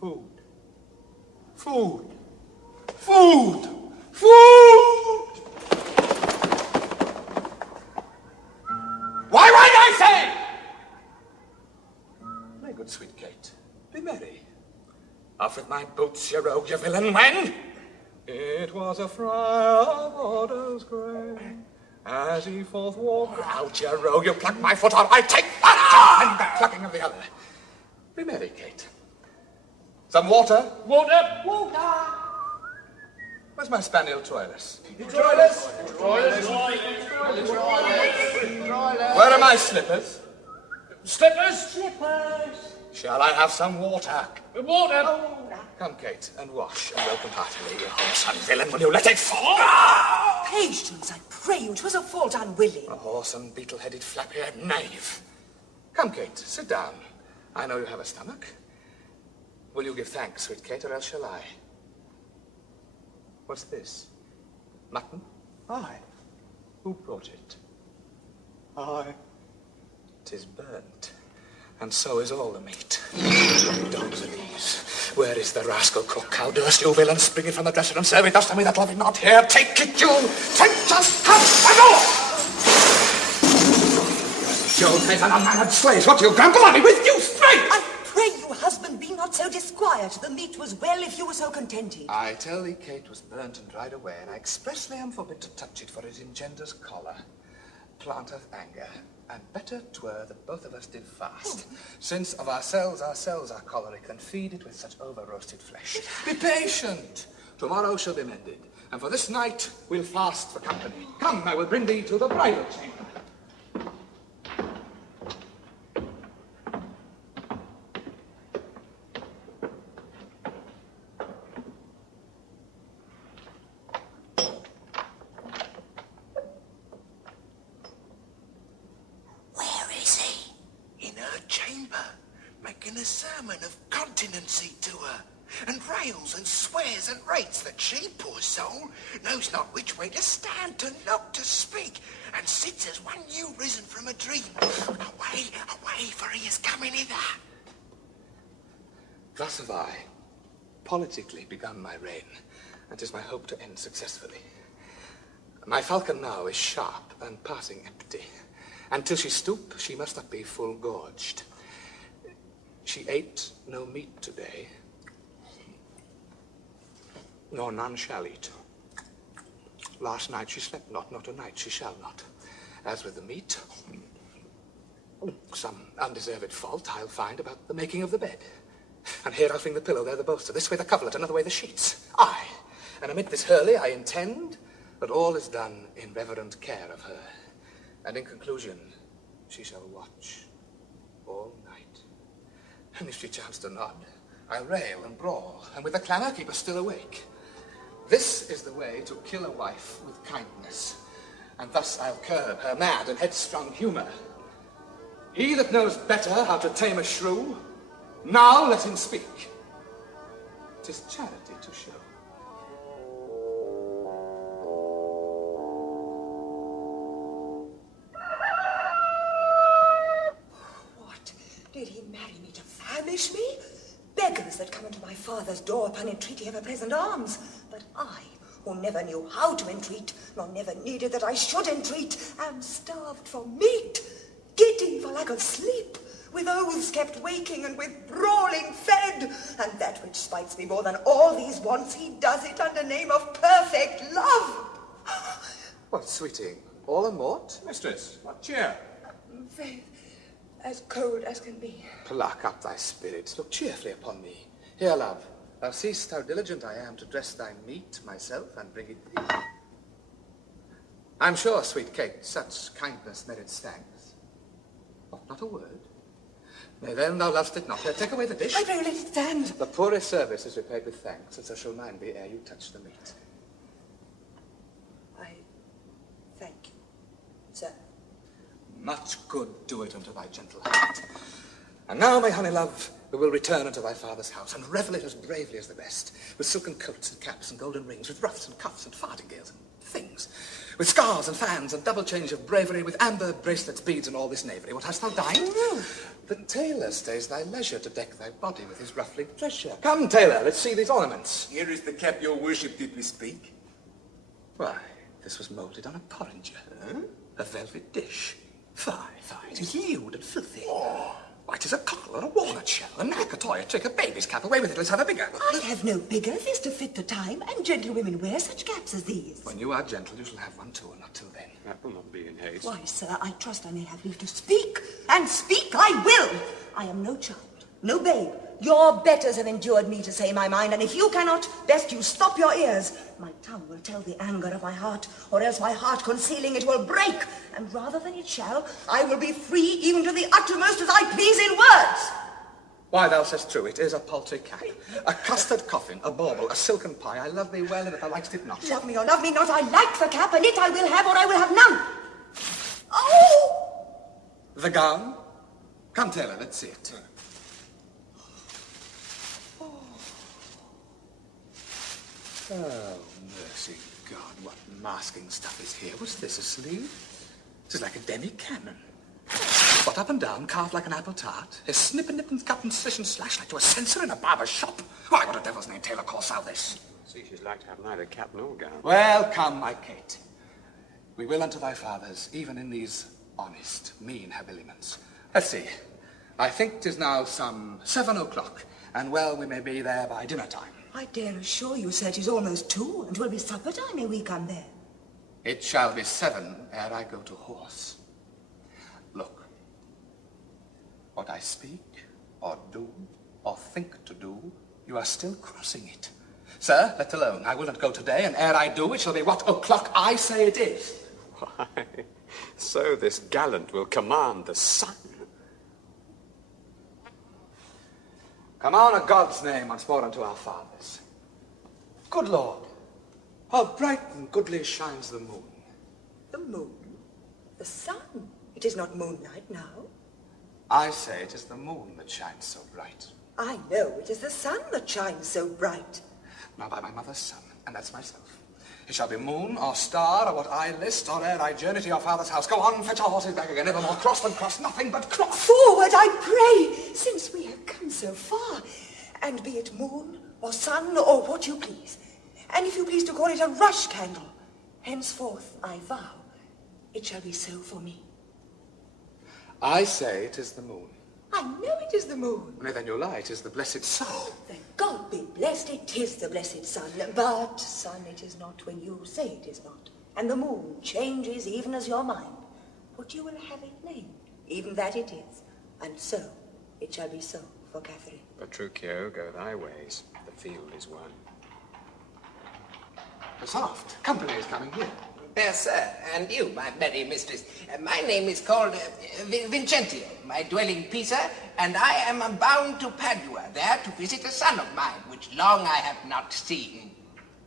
Food. Food. Food. Food! Why won't I say? My good sweet Kate, be merry. Off with my boots, you rogue, you villain, when? It was a friar of orders grey, as he forth walked out, you rogue, you pluck my foot, or I take that and the plucking of the other. Be merry, Kate. Some water? Water! Water! Where's my spaniel Troilus? Troilus! Where are my slippers? Slippers! Slippers! Shall I have some water? Water! Come, Kate, and wash, and welcome heartily, you wholesome villain. Will you let it fall? Patience, I pray you. 'Twas a fault unwilling. A whoresome, beetle-headed, flap-haired knave. Come, Kate, sit down. I know you have a stomach. Will you give thanks, sweet Kate, or else shall I? What's this? Mutton? Aye. Who brought it? Aye. 'Tis burnt, and so is all the meat. Dogs are these. Where is the rascal cook? How durst you, villain, spring it from the dresser and serve it thus to me that love it not? Here, take it, you! Take just cut and off! You face and unmannered slaves, what do you grumble at me with? You straight! I pray you, husband, be not so disquiet. The meat was well if you were so contented. I tell thee, Kate was burnt and dried away, and I expressly am forbid to touch it, for it engenders choler, planteth anger, and better 'twere that both of us did fast, since of ourselves are choleric, than feed it with such over-roasted flesh. Be patient! Tomorrow shall be mended, and for this night we'll fast for company. Come, I will bring thee to the bridal chamber. Making a sermon of continency to her, and rails and swears and rates that she, poor soul, knows not which way to stand, to knock, to speak, and sits as one new risen from a dream. Away, away, for he is coming hither. Thus have I politically begun my reign, and 'tis my hope to end successfully. My falcon now is sharp and passing empty, and till she stoop, she must not be full gorged. She ate no meat today, nor none shall eat. Last night she slept not, nor tonight she shall not. As with the meat, some undeserved fault I'll find about the making of the bed. And here I'll fling the pillow, there the bolster, this way the coverlet, another way the sheets. Aye, and amid this hurly I intend that all is done in reverent care of her. And in conclusion, she shall watch all night. And if she chance to nod, I'll rail and brawl, and with a clamour keep her still awake. This is the way to kill a wife with kindness, and thus I'll curb her mad and headstrong humour. He that knows better how to tame a shrew, now let him speak. 'Tis charity to show. Did he marry me to famish me? Beggars that come unto my father's door upon entreaty of a present alms. But I, who never knew how to entreat, nor never needed that I should entreat, am starved for meat, giddy for lack of sleep, with oaths kept waking and with brawling fed, and that which spites me more than all these wants, he does it under name of perfect love. What, sweetie, all a mort? Mistress, what cheer? Faith, as cold as can be. Pluck up thy spirits, look cheerfully upon me. Here, love, thou seest how diligent I am to dress thy meat myself and bring it thee. I'm sure, sweet Kate, such kindness merits thanks. What, not a word? Nay, then, thou lovest it not. Here, take away the dish. I pray let it stand. The poorest service is repaid with thanks, and so shall mine be ere you touch the meat. I thank you, sir. Much good do it unto thy gentle heart. And now, my honey love, we will return unto thy father's house, and revel it as bravely as the rest, with silken coats and caps and golden rings, with ruffs and cuffs and farthingales and things, with scarves and fans and double change of bravery, with amber bracelets, beads, and all this knavery. What, hast thou dined? The tailor stays thy leisure to deck thy body with his ruffling pleasure. Come, tailor, let's see these ornaments. Here is the cap your worship did bespeak. Why, this was moulded on a porringer, a velvet dish. Fie, it is lewd and filthy. Why, 'tis a cockle or a walnut shell, a knack, a toy, a trick, a baby's cap. Away with it, let's have a bigger. I have no bigger. This to fit the time, and gentlewomen wear such caps as these. When you are gentle, you shall have one too, and not till then. That will not be in haste. Why, sir, I trust I may have leave to speak, and speak I will. I am no child, no babe. Your betters have endured me to say my mind, and if you cannot, best you stop your ears. My tongue will tell the anger of my heart, or else my heart concealing it will break, and rather than it shall, I will be free even to the uttermost as I please in words. Why, thou sayest true, it is a paltry cap, a custard coffin, a bauble, a silken pie. I love thee well, and if thou likest it not. Love me or love me not, I like the cap, and it I will have, or I will have none. Oh! The gown? Come, tailor, let's see it. Oh, mercy God, what masking stuff is here? What's this, a sleeve? This is like a demi-cannon. What, up and down, carved like an apple tart? A snip and nip and cut and slish and slash like to a censer in a barber's shop? Why, what a devil's name tailor calls thou this? See, she's like to have neither cap nor gown. Well, come, my Kate. We will unto thy fathers, even in these honest, mean habiliments. Let's see. I think 'tis now some 7 o'clock, and well we may be there by dinner time. I dare assure you, sir, 'tis almost 2, and 'twill be supper time ere we come there. It shall be 7 ere I go to horse. Look, what I speak, or do, or think to do, you are still crossing it. Sir, let alone. I will not go today, and ere I do, it shall be what o'clock I say it is. Why, so this gallant will command the sun. Come on, a God's name once more unto our fathers. Good Lord, how bright and goodly shines the moon. The moon? The sun? It is not moonlight now. I say it is the moon that shines so bright. I know it is the sun that shines so bright. Now by my mother's son, and that's myself. It shall be moon or star or what I list, or ere I journey to your father's house. Go on, fetch our horses back again, never more cross than cross, nothing but cross. Forward, I pray, since we have come so far. And be it moon or sun or what you please. And if you please to call it a rush candle, henceforth I vow it shall be so for me. I say it is the moon. I know it is the moon. Nay, then you lie, it is the blessed sun. Then God be blessed, it is the blessed sun. But sun it is not when you say it is not. And the moon changes even as your mind. But you will have it named, even that it is. And so it shall be so for Catherine. Petruchio, go thy ways. The field is won. Soft, company is coming here. Yes, sir, and you, my merry mistress. My name is called Vincentio, my dwelling Pisa, and I am bound to Padua, there to visit a son of mine, which long I have not seen.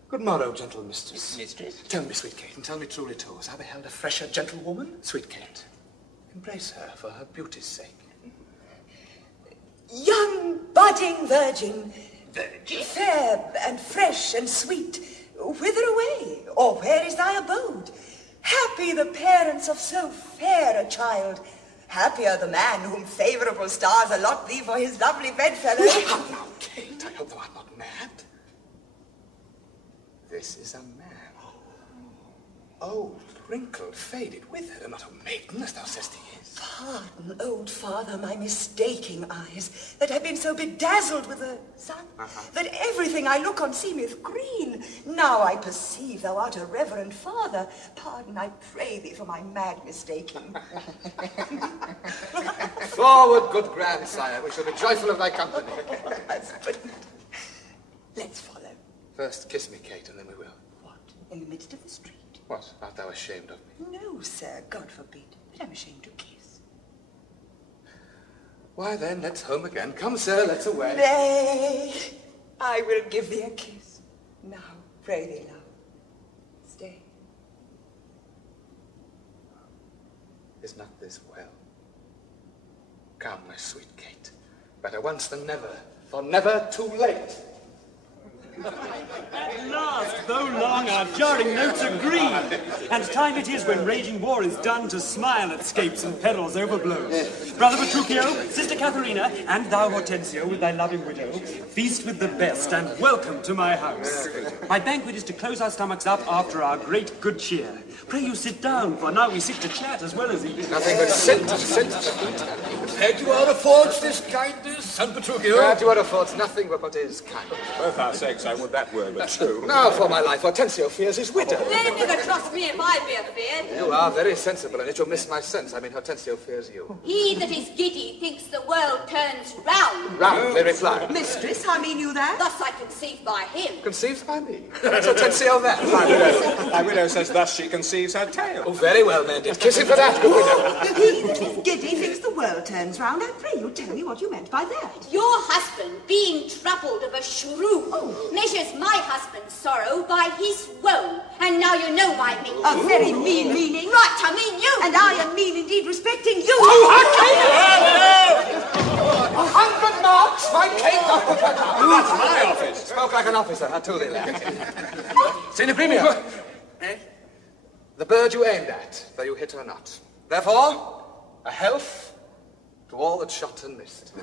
Good morrow, gentle mistress. Mistress? Tell me, sweet Kate, and tell me truly too, has I beheld a fresher gentlewoman? Sweet Kate, embrace her for her beauty's sake. Young budding virgin, Virgin? fair and fresh and sweet, whither away, or where is thy abode? Happy the parents of so fair a child, happier the man whom favourable stars allot thee for his lovely bedfellow. Now, Kate, I hope thou art not mad. This is a man. Old, wrinkled, faded, withered, and not a maiden, as thou sayest he is. Pardon, old father, my mistaking eyes, that have been so bedazzled with the sun, that everything I look on seemeth green. Now I perceive thou art a reverend father. Pardon, I pray thee, for my mad mistaking. Forward, good grandsire, we shall be joyful of thy company. Husband, let's follow. First kiss me, Kate, and then we will. What, in the midst of the street? What, art thou ashamed of me? No, sir, God forbid, but I'm ashamed to kiss. Why then, let's home again. Come, sir, let's away. Nay, I will give thee a kiss. Now, pray thee, love, stay. Is not this well? Come, my sweet Kate. Better once than never, for never too late. At last, though long, our jarring notes agree. And time it is when raging war is done to smile at scapes and perils overblown. Brother Petruchio, Sister Katharina, and thou, Hortensio, with thy loving widow, feast with the best and welcome to my house. My banquet is to close our stomachs up after our great good cheer. Pray you sit down, for now we sit to chat as well as eat. Nothing but sit. Glad you are affords this kindness, San Petruchio. Glad you are affords nothing but what is kind. Both our sakes, I would that were but true. Now, for my life, Hortensio fears his widow. They never trust me if I be afeard. You are very sensible, and it will miss my sense. I mean, Hortensio fears you. He that is giddy thinks the world turns round. Round, they reply. Mistress, how mean you that? Thus I conceive by him. Conceived by me. That's Hortensio that. My widow says thus she conceives her tale. Oh, very well, mended. Kiss him for that, good widow. He that is giddy thinks the world turns round. I pray you tell me what you meant by that. Your husband, being troubled of a shrew, measures my husband's sorrow by his woe. And now you know my meaning. A very mean meaning. Right, I mean you. And I am mean indeed respecting you. Oh, 100 marks, my Kate. That's my office. Spoke like an officer, I told you that. Senior Premier. The bird you aimed at, though you hit her not. Therefore, a health to all that shot and missed.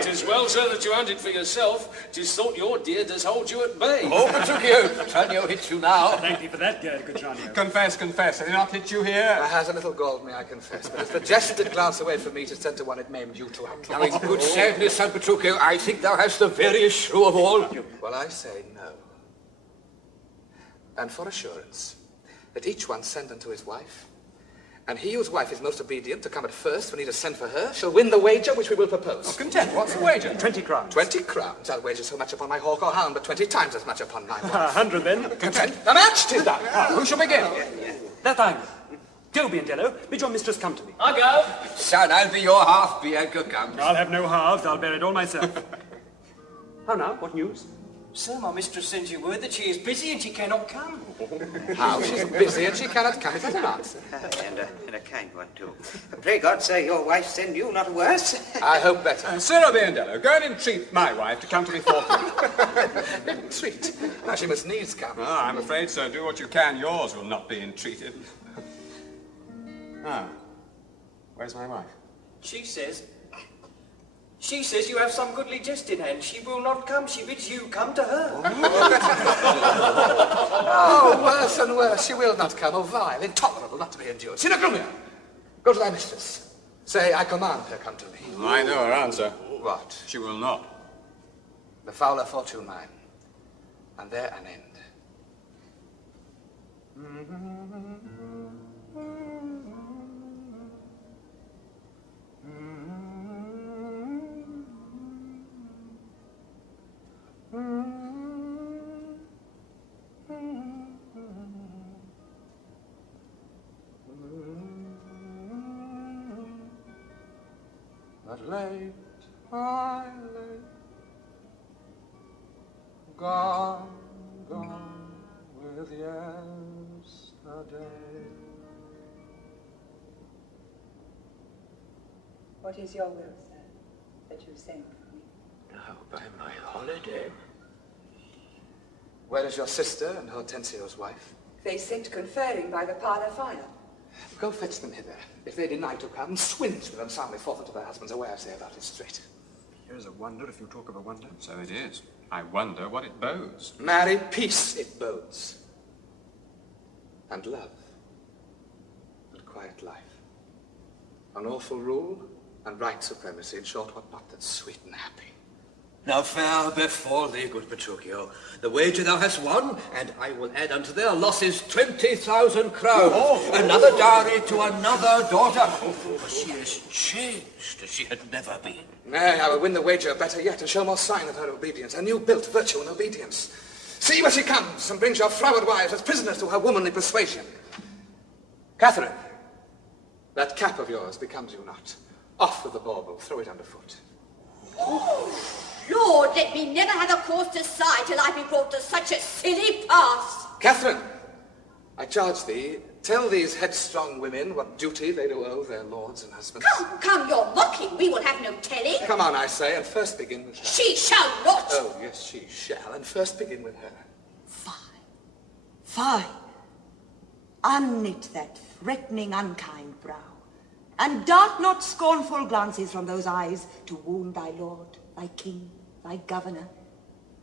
'Tis well, sir, that you hunted for yourself. 'Tis thought your deer does hold you at bay. Oh, Petruchio, Tranio hits you now. Thank thee for that, good Tranio. Confess. Have he not hit you here? I has a little galled me, I confess, but it's the jest that glanced away from me to send to one it maimed you to outlaw. Now, in good sadness, San Petruchio, I think thou hast the veriest shrew of all. Well, I say no. And for assurance, that each one send unto his wife, and he whose wife is most obedient to come at first when he does send for her, shall win the wager which we will propose. Content, what's the wager? 20 crowns. 20 crowns. I'll wager so much upon my hawk or hound, but 20 times as much upon my wife. 100 then. Content. A match, 'tis done. Who shall begin? That I will. Go, Biendello, bid your mistress come to me. I go. Son, I'll be your half, Bianca comes. I'll have no halves, I'll bear it all myself. How now, what news? Sir, my mistress sends you word that she is busy and she cannot come. How? She's busy and she cannot come. Is that an answer? And a kind one, too. Pray God, sir, your wife send you not worse. I hope better. Sir Biendello, go and entreat my wife to come to me forthwith. Entreat. Now she must needs come. Ah, I'm afraid, sir, do what you can. Yours will not be entreated. Ah, where's my wife? She says you have some goodly jest in hand. She will not come. She bids you come to her. Oh, worse and worse. She will not come. Oh, vile, intolerable, not to be endured. Sina Grumia, go to thy mistress. Say, I command her come to me. I know her answer. What? She will not. The fouler fortune mine, and there an end. But late, my late, gone with yesterday. What is your will, sir, that you send for me? Now, by my holiday. Where is your sister and Hortensio's wife? They sent conferring by the parlour fire. Go fetch them hither. If they deny to come, swinge with them soundly forth unto their husbands aware, say about it straight. Here's a wonder if you talk of a wonder. So it is. I wonder what it bodes. Married peace it bodes. And love. And quiet life. Unlawful rule and right supremacy. In short, what not that's sweet and happy. Now fair befall thee, good Petruchio. The wager thou hast won, and I will add unto their losses 20,000 crowns. Another dowry to another daughter. For she is changed as she had never been. Nay, I will win the wager better yet, and show more sign of her obedience, a new-built virtue and obedience. See where she comes, and brings your froward wives as prisoners to her womanly persuasion. Catherine, that cap of yours becomes you not. Off with the bauble, throw it underfoot. Lord, let me never have a cause to sigh till I be brought to such a silly pass. Catherine, I charge thee, tell these headstrong women what duty they do owe their lords and husbands. Come, you're mocking. We will have no telling. Come on, I say, and first begin with her. She shall not. Oh, yes, she shall, and first begin with her. Fie! Unknit that threatening, unkind brow, and dart not scornful glances from those eyes to wound thy lord, thy king, thy governor.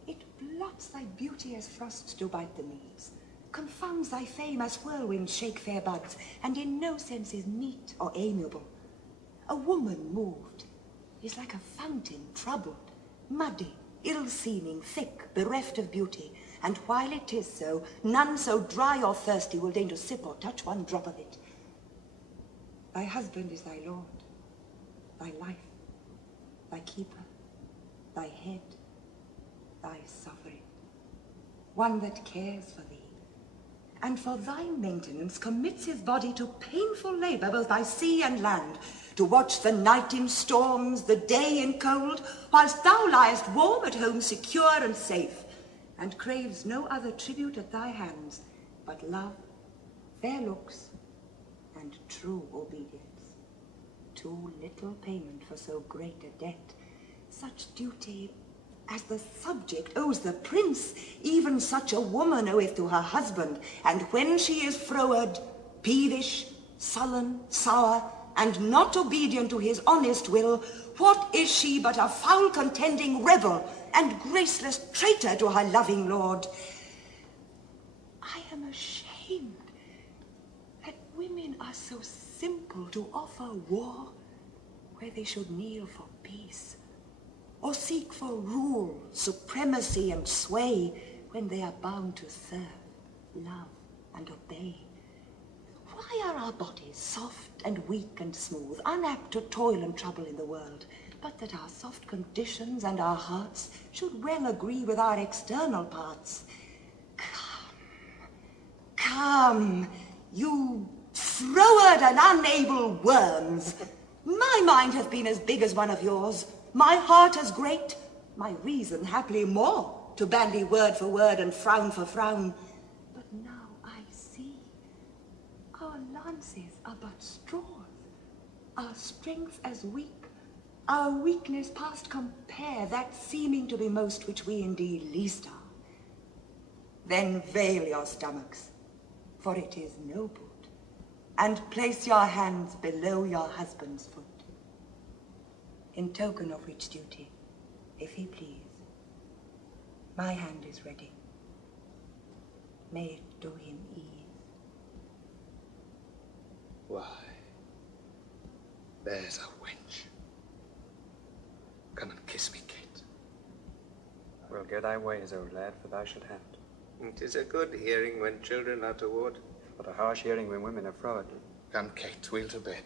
It blots thy beauty as frosts do bite the leaves, confounds thy fame as whirlwinds shake fair buds, and in no sense is meet or amiable. A woman moved is like a fountain troubled, muddy, ill-seeming, thick, bereft of beauty, and while it is so, none so dry or thirsty will deign to sip or touch one drop of it. Thy husband is thy lord, thy life, thy keeper, thy head, thy sovereign, one that cares for thee, and for thy maintenance commits his body to painful labor both by sea and land, to watch the night in storms, the day in cold, whilst thou liest warm at home, secure and safe, and craves no other tribute at thy hands but love, fair looks, and true obedience. Too little payment for so great a debt. Such duty as the subject owes the prince, even such a woman oweth to her husband, and when she is froward, peevish, sullen, sour, and not obedient to his honest will, what is she but a foul contending rebel and graceless traitor to her loving lord? I am ashamed that women are so simple to offer war where they should kneel for peace, or seek for rule, supremacy, and sway when they are bound to serve, love, and obey. Why are our bodies soft and weak and smooth, unapt to toil and trouble in the world, but that our soft conditions and our hearts should well agree with our external parts? Come, you froward and unable worms. My mind hath been as big as one of yours, my heart as great, my reason haply more, to bandy word for word and frown for frown. But now I see, our lances are but straws, our strength as weak, our weakness past compare, that seeming to be most which we indeed least are. Then veil your stomachs, for it is no good, and place your hands below your husband's foot. In token of which duty, if he please, my hand is ready. May it do him ease. Why, there's a wench. Come and kiss me, Kate. Well, go thy ways, old lad, for thou shalt have it. 'Tis a good hearing when children are toward. But a harsh hearing when women are froward. Come, Kate, we'll to bed.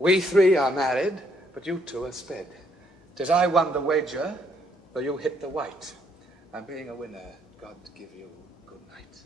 We three are married, but you two are sped. 'Tis I won the wager, though you hit the white. And being a winner, God give you good night.